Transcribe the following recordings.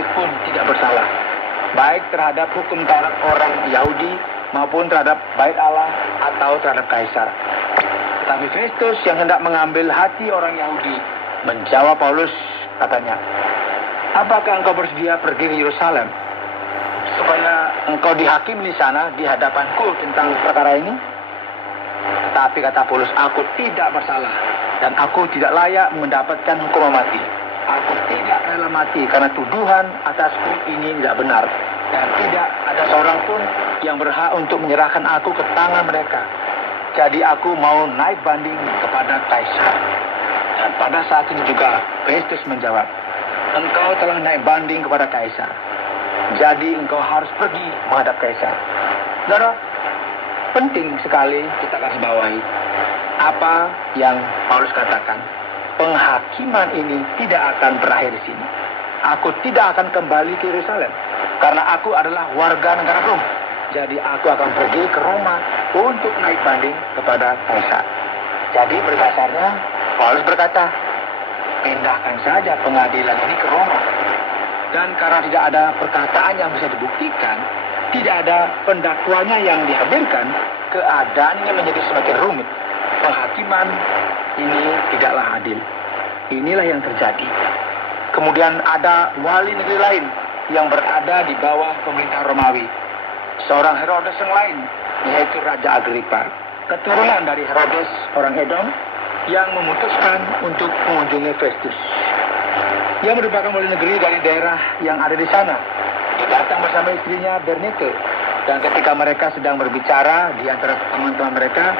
sedikit pun tidak bersalah, baik terhadap hukum Taurat orang Yahudi maupun terhadap bait Allah atau terhadap kaisar. Tetapi Festus yang hendak mengambil hati orang Yahudi menjawab Paulus, katanya, apakah engkau bersedia pergi ke Yerusalem supaya engkau dihakimi di sana di hadapanku tentang perkara ini? Tetapi kata Paulus, aku tidak bersalah dan aku tidak layak mendapatkan hukuman mati. Aku tidak rela mati karena tuduhan atasku ini tidak benar, dan tidak ada seorang pun yang berhak untuk menyerahkan aku ke tangan mereka. Jadi aku mau naik banding kepada kaisar. Dan pada saat ini juga Festus menjawab, engkau telah naik banding kepada kaisar, jadi engkau harus pergi menghadap kaisar. Saudara, penting sekali kita garis bawahi apa yang Paulus katakan. Penghakiman ini tidak akan berakhir di sini. Aku tidak akan kembali ke Yerusalem karena aku adalah warga negara Rom. Jadi aku akan pergi ke Roma untuk naik banding kepada kaisar. Jadi berdasarnya Paulus berkata, pindahkan saja pengadilan ini ke Roma. Dan karena tidak ada perkataan yang bisa dibuktikan, tidak ada pendakwanya yang dihadirkan, keadaannya menjadi semakin rumit. Penghakiman ini tidaklah adil. Inilah yang terjadi. Kemudian ada wali negeri lain yang berada di bawah pemerintah Romawi. Seorang Herodes yang lain, yaitu Raja Agripa, keturunan dari Herodes orang Edom, yang memutuskan untuk mengunjungi Festus. Ia merupakan wali negeri dari daerah yang ada di sana. Dia datang bersama istrinya Bernike, dan ketika mereka sedang berbicara di antara teman-teman mereka,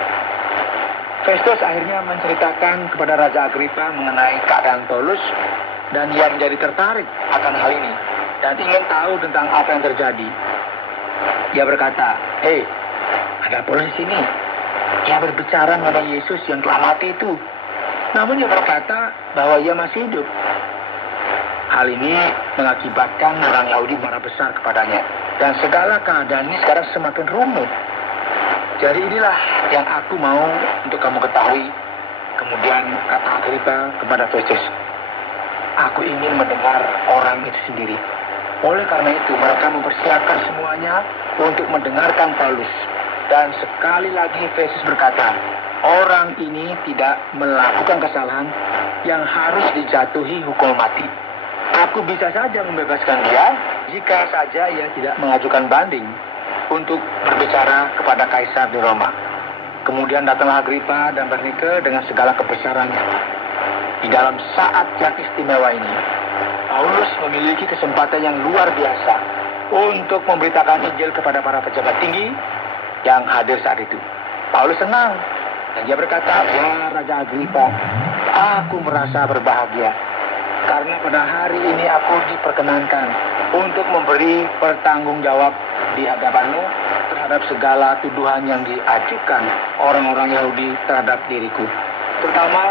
Festus akhirnya menceritakan kepada Raja Agripa mengenai keadaan Paulus, dan ia menjadi tertarik akan hal ini dan ingin tahu tentang apa yang terjadi. Dia berkata, ada Paulus di sini. Ia berbicara mengenai Yesus yang telah mati itu. Namun ia berkata bahwa ia masih hidup. Hal ini mengakibatkan orang Yahudi marah besar kepadanya, dan segala keadaan ini sekarang semakin rumit. Jadi inilah yang aku mau untuk kamu ketahui. Kemudian kata Agripa kepada Festus, aku ingin mendengar orang itu sendiri. Oleh karena itu mereka mempersiapkan semuanya untuk mendengarkan Paulus. Dan sekali lagi Festus berkata, orang ini tidak melakukan kesalahan yang harus dijatuhi hukum mati. Aku bisa saja membebaskan dia jika saja ia tidak mengajukan banding untuk berbicara kepada kaisar di Roma. Kemudian datanglah Agripa dan Bernike dengan segala kebesarannya. Di dalam saat yang istimewa ini, Paulus memiliki kesempatan yang luar biasa untuk memberitakan Injil kepada para pejabat tinggi yang hadir saat itu. Paulus senang dan dia berkata, ya Raja Agripa, aku merasa berbahagia karena pada hari ini aku diperkenankan untuk memberi pertanggungjawab di hadapanmu terhadap segala tuduhan yang diajukan orang-orang Yahudi terhadap diriku. Terutama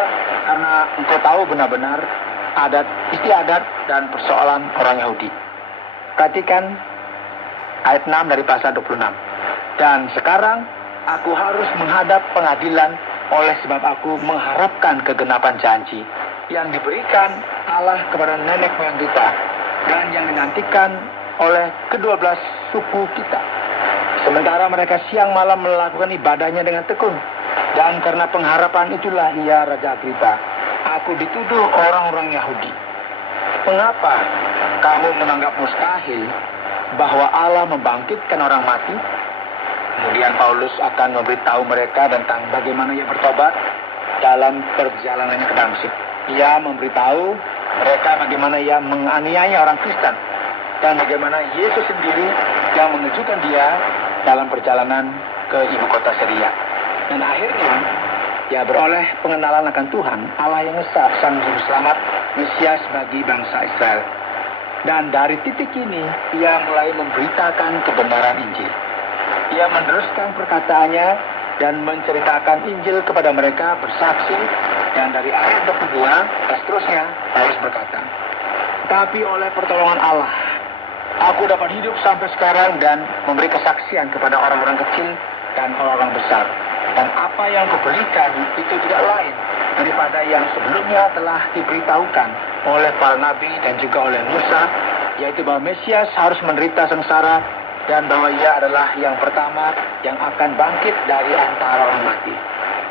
karena engkau tahu benar-benar adat istiadat dan persoalan orang Yahudi. Perhatikan ayat 6 dari pasal 26. Dan sekarang aku harus menghadap pengadilan oleh sebab aku mengharapkan kegenapan janji yang diberikan Allah kepada nenek moyang kita dan yang dinantikan oleh ke-12 suku kita. Sementara mereka siang malam melakukan ibadahnya dengan tekun. Dan karena pengharapan itulah ia Raja Agripa, aku dituduh orang-orang Yahudi. Mengapa kamu menganggap mustahil bahwa Allah membangkitkan orang mati? Kemudian Paulus akan memberitahu mereka tentang bagaimana ia bertobat dalam perjalanannya ke Damsyik. Ia memberitahu mereka bagaimana ia menganiaya orang Kristen dan bagaimana Yesus sendiri yang menunjukkan dia dalam perjalanan ke ibu kota Syria. Dan akhirnya ia beroleh pengenalan akan Tuhan, Allah yang esa, Sang Juru Selamat, Mesias bagi bangsa Israel. Dan dari titik ini, ia mulai memberitakan kebenaran Injil. Ia meneruskan perkataannya dan menceritakan Injil kepada mereka, bersaksi. Dan dari ayat 22 dan seterusnya, Paulus berkata, tapi oleh pertolongan Allah, aku dapat hidup sampai sekarang dan memberi kesaksian kepada orang-orang kecil dan orang-orang besar. Dan apa yang kuberikan itu tidak lain daripada yang sebelumnya telah diberitahukan oleh para nabi dan juga oleh Musa, yaitu bahwa Mesias harus menderita sengsara dan bahwa ia adalah yang pertama yang akan bangkit dari antara orang mati,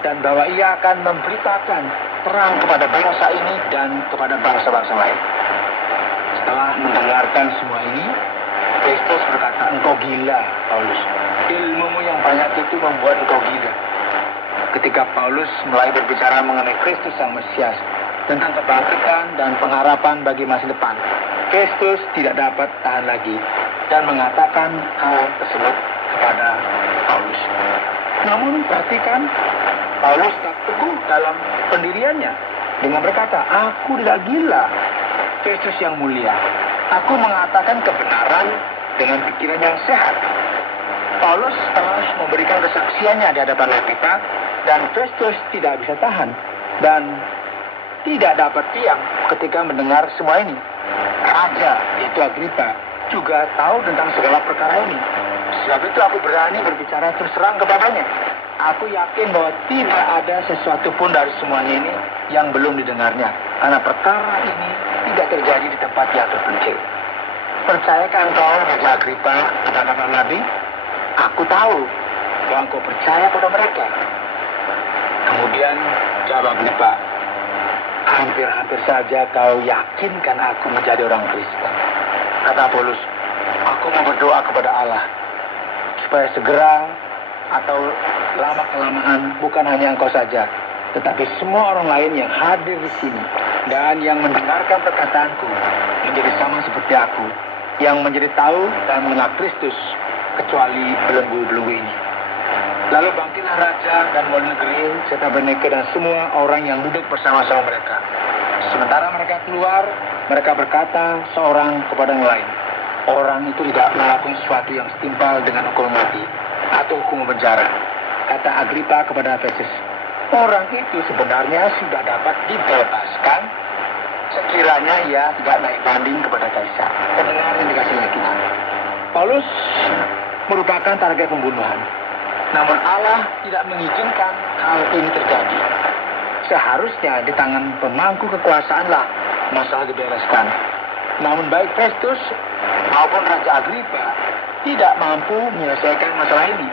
dan bahwa ia akan memberitakan terang kepada bangsa ini dan kepada bangsa-bangsa lain. Setelah mendengarkan semua ini, Festus berkata, "Engkau gila, Paulus. Ilmumu yang banyak itu membuat engkau gila." Ketika Paulus mulai berbicara mengenai Kristus Sang Mesias, tentang kebangkitan dan pengharapan bagi masa depan, Festus tidak dapat tahan lagi dan mengatakan hal tersebut kepada Paulus. Namun perhatikan, Paulus tak teguh dalam pendiriannya dengan berkata, "Aku tidak gila, Festus yang mulia. Aku mengatakan kebenaran dengan pikiran yang sehat." Paulus telah memberikan kesaksiannya di hadapan kita, dan Festus tidak bisa tahan dan tidak dapat diam ketika mendengar semua ini. Raja, yaitu Agripa, juga tahu tentang segala perkara ini. Sebab itu aku berani berbicara terus terang kepadanya. Aku yakin bahwa tidak ada sesuatu pun dari semuanya ini yang belum didengarnya, karena perkara ini tidak terjadi di tempat yang terpencil. Percayakah engkau, Raja Agripa, kata-kata Nabi? Aku tahu bahwa engkau percaya pada mereka. Kemudian jawab Agripa, "Hampir-hampir saja kau yakinkan aku menjadi orang Kristen." Kata Paulus, "Aku mau berdoa kepada Allah supaya segera atau lama-kelamaan bukan hanya engkau saja, tetapi semua orang lain yang hadir di sini dan yang mendengarkan perkataanku menjadi sama seperti aku, yang menjadi tahu dan mengenal Kristus, kecuali belenggu-belenggu ini." Lalu bangkitlah raja dan wali negeri serta Bernike dan semua orang yang duduk bersama-sama mereka. Sementara mereka keluar, mereka berkata seorang kepada yang lain, "Orang itu tidak melakukan sesuatu yang setimpal dengan hukum mati atau hukum penjara." Kata Agripa kepada Festus, "Orang itu sebenarnya sudah dapat dibebaskan sekiranya ia tidak naik banding kepada Kaisar." Pendengar yang dikasih lagi, Paulus merupakan target pembunuhan. Namun Allah tidak mengizinkan hal ini terjadi. Seharusnya di tangan pemangku kekuasaanlah masalah dibereskan. Namun baik Festus maupun Raja Agripa tidak mampu menyelesaikan masalah ini.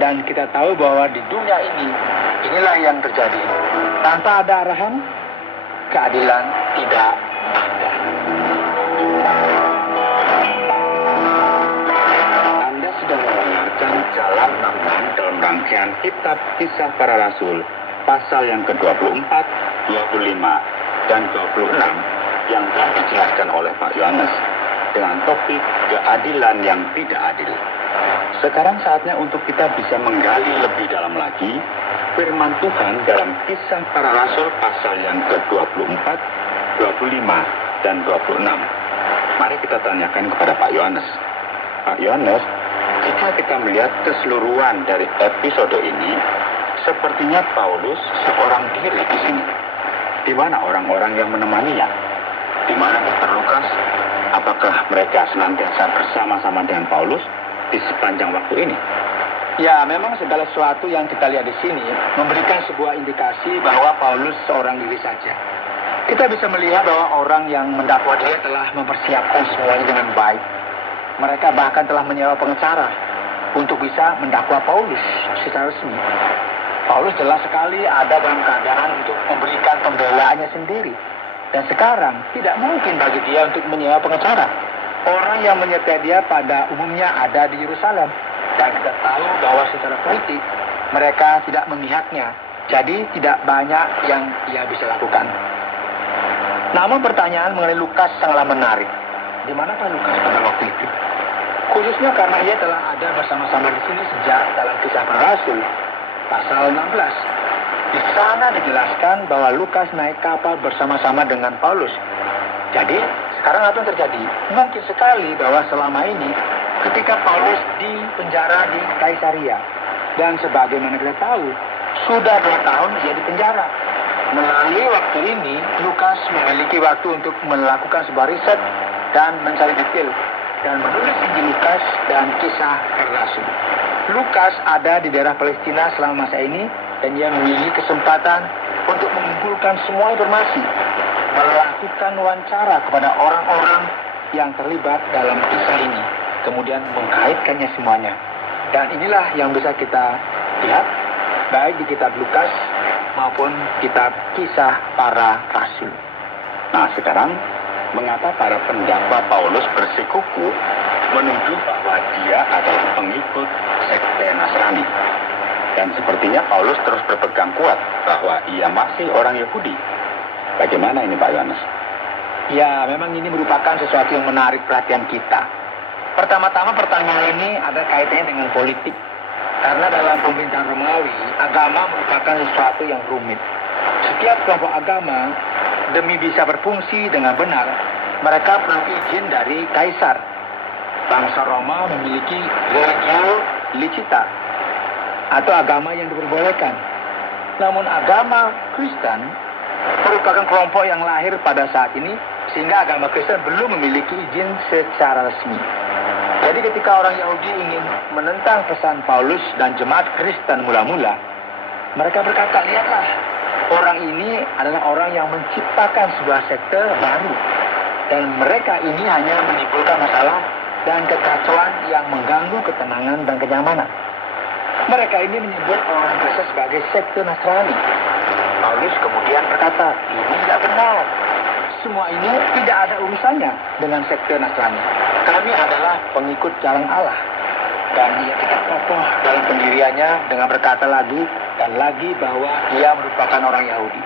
Dan kita tahu bahwa di dunia ini, inilah yang terjadi. Tanpa ada arahan, keadilan tidak ada. Anda sedang mendengarkan Jalan Aman dalam rangkaian Kitab Kisah Para Rasul, pasal yang ke-24, 25, dan 26 yang telah dijelaskan oleh Pak Yohanes dengan topik keadilan yang tidak adil. Sekarang saatnya untuk kita bisa menggali lebih dalam lagi firman Tuhan dalam Kisah Para Rasul pasal yang ke-24, 25, dan 26. Mari kita tanyakan kepada Pak Yohanes. Pak Yohanes, jika kita melihat keseluruhan dari episode ini, sepertinya Paulus seorang diri di sini. Di mana orang-orang yang menemaninya? Di mana Dr. Lukas? Apakah mereka senantiasa bersama-sama dengan Paulus di sepanjang waktu ini? Ya, memang segala sesuatu yang kita lihat di sini memberikan sebuah indikasi bahwa Paulus seorang diri saja. Kita bisa melihat bahwa orang yang mendakwa dia telah mempersiapkan semuanya dengan baik. Mereka bahkan telah menyewa pengacara untuk bisa mendakwa Paulus secara resmi. Paulus jelas sekali ada dalam keadaan untuk memberikan pembelaannya sendiri. Dan sekarang tidak mungkin bagi dia untuk menyewa pengacara. Orang yang menyertai dia pada umumnya ada di Yerusalem. Dan kita tahu bahwa secara politik mereka tidak memihaknya. Jadi tidak banyak yang ia bisa lakukan. Namun pertanyaan mengenai Lukas sangatlah menarik. Di manakah Lukas pada waktu itu? Khususnya karena ia telah ada bersama-sama di sini sejak dalam Kisah Para Rasul pasal 16. Di sana dijelaskan bahwa Lukas naik kapal bersama-sama dengan Paulus. Jadi, sekarang apa yang terjadi? Mungkin sekali bahwa selama ini ketika Paulus di penjara di Kaisaria, dan sebagaimana kita tahu, sudah 2 tahun dia di penjara. Melalui waktu ini, Lukas memiliki waktu untuk melakukan sebuah riset dan mencari detail dan menulis Injil Lukas dan Kisah Para Rasul. Lukas ada di daerah Palestina selama masa ini, dan ia memiliki kesempatan untuk mengumpulkan semua informasi, melakukan wawancara kepada orang-orang yang terlibat dalam kisah ini, kemudian mengkaitkannya semuanya. Dan inilah yang bisa kita lihat, baik di kitab Lukas maupun kitab Kisah Para Rasul. Nah, sekarang mengapa para pendakwa Paulus bersikuku menuduh bahwa dia adalah pengikut sekte Nasrani? Dan sepertinya Paulus terus berpegang kuat bahwa ia masih orang Yahudi. Bagaimana ini Pak Yohanes? Ya, memang ini merupakan sesuatu yang menarik perhatian kita. Pertama-tama pertanyaan ini ada kaitannya dengan politik. Karena dalam pemerintahan Romawi, agama merupakan sesuatu yang rumit. Setiap kelompok agama, demi bisa berfungsi dengan benar, mereka perlu izin dari kaisar. Bangsa Roma memiliki legio licita, atau agama yang diperbolehkan. Namun agama Kristen merupakan kelompok yang lahir pada saat ini, sehingga agama Kristen belum memiliki izin secara resmi. Jadi ketika orang Yahudi ingin menentang pesan Paulus dan jemaat Kristen mula-mula, mereka berkata, lihatlah, orang ini adalah orang yang menciptakan sebuah sekte baru. Dan mereka ini hanya menimbulkan masalah dan kekacauan yang mengganggu ketenangan dan kenyamanan. Mereka ini menyebut orang Kristen sebagai sekte Nasrani. Paulus kemudian berkata, ini tidak benar. Semua ini tidak ada urusannya dengan sekte Nasrani. Kami adalah pengikut jalan Allah. Dan ia tetap kokoh dalam pendiriannya dengan berkata lagi dan lagi bahwa ia merupakan orang Yahudi.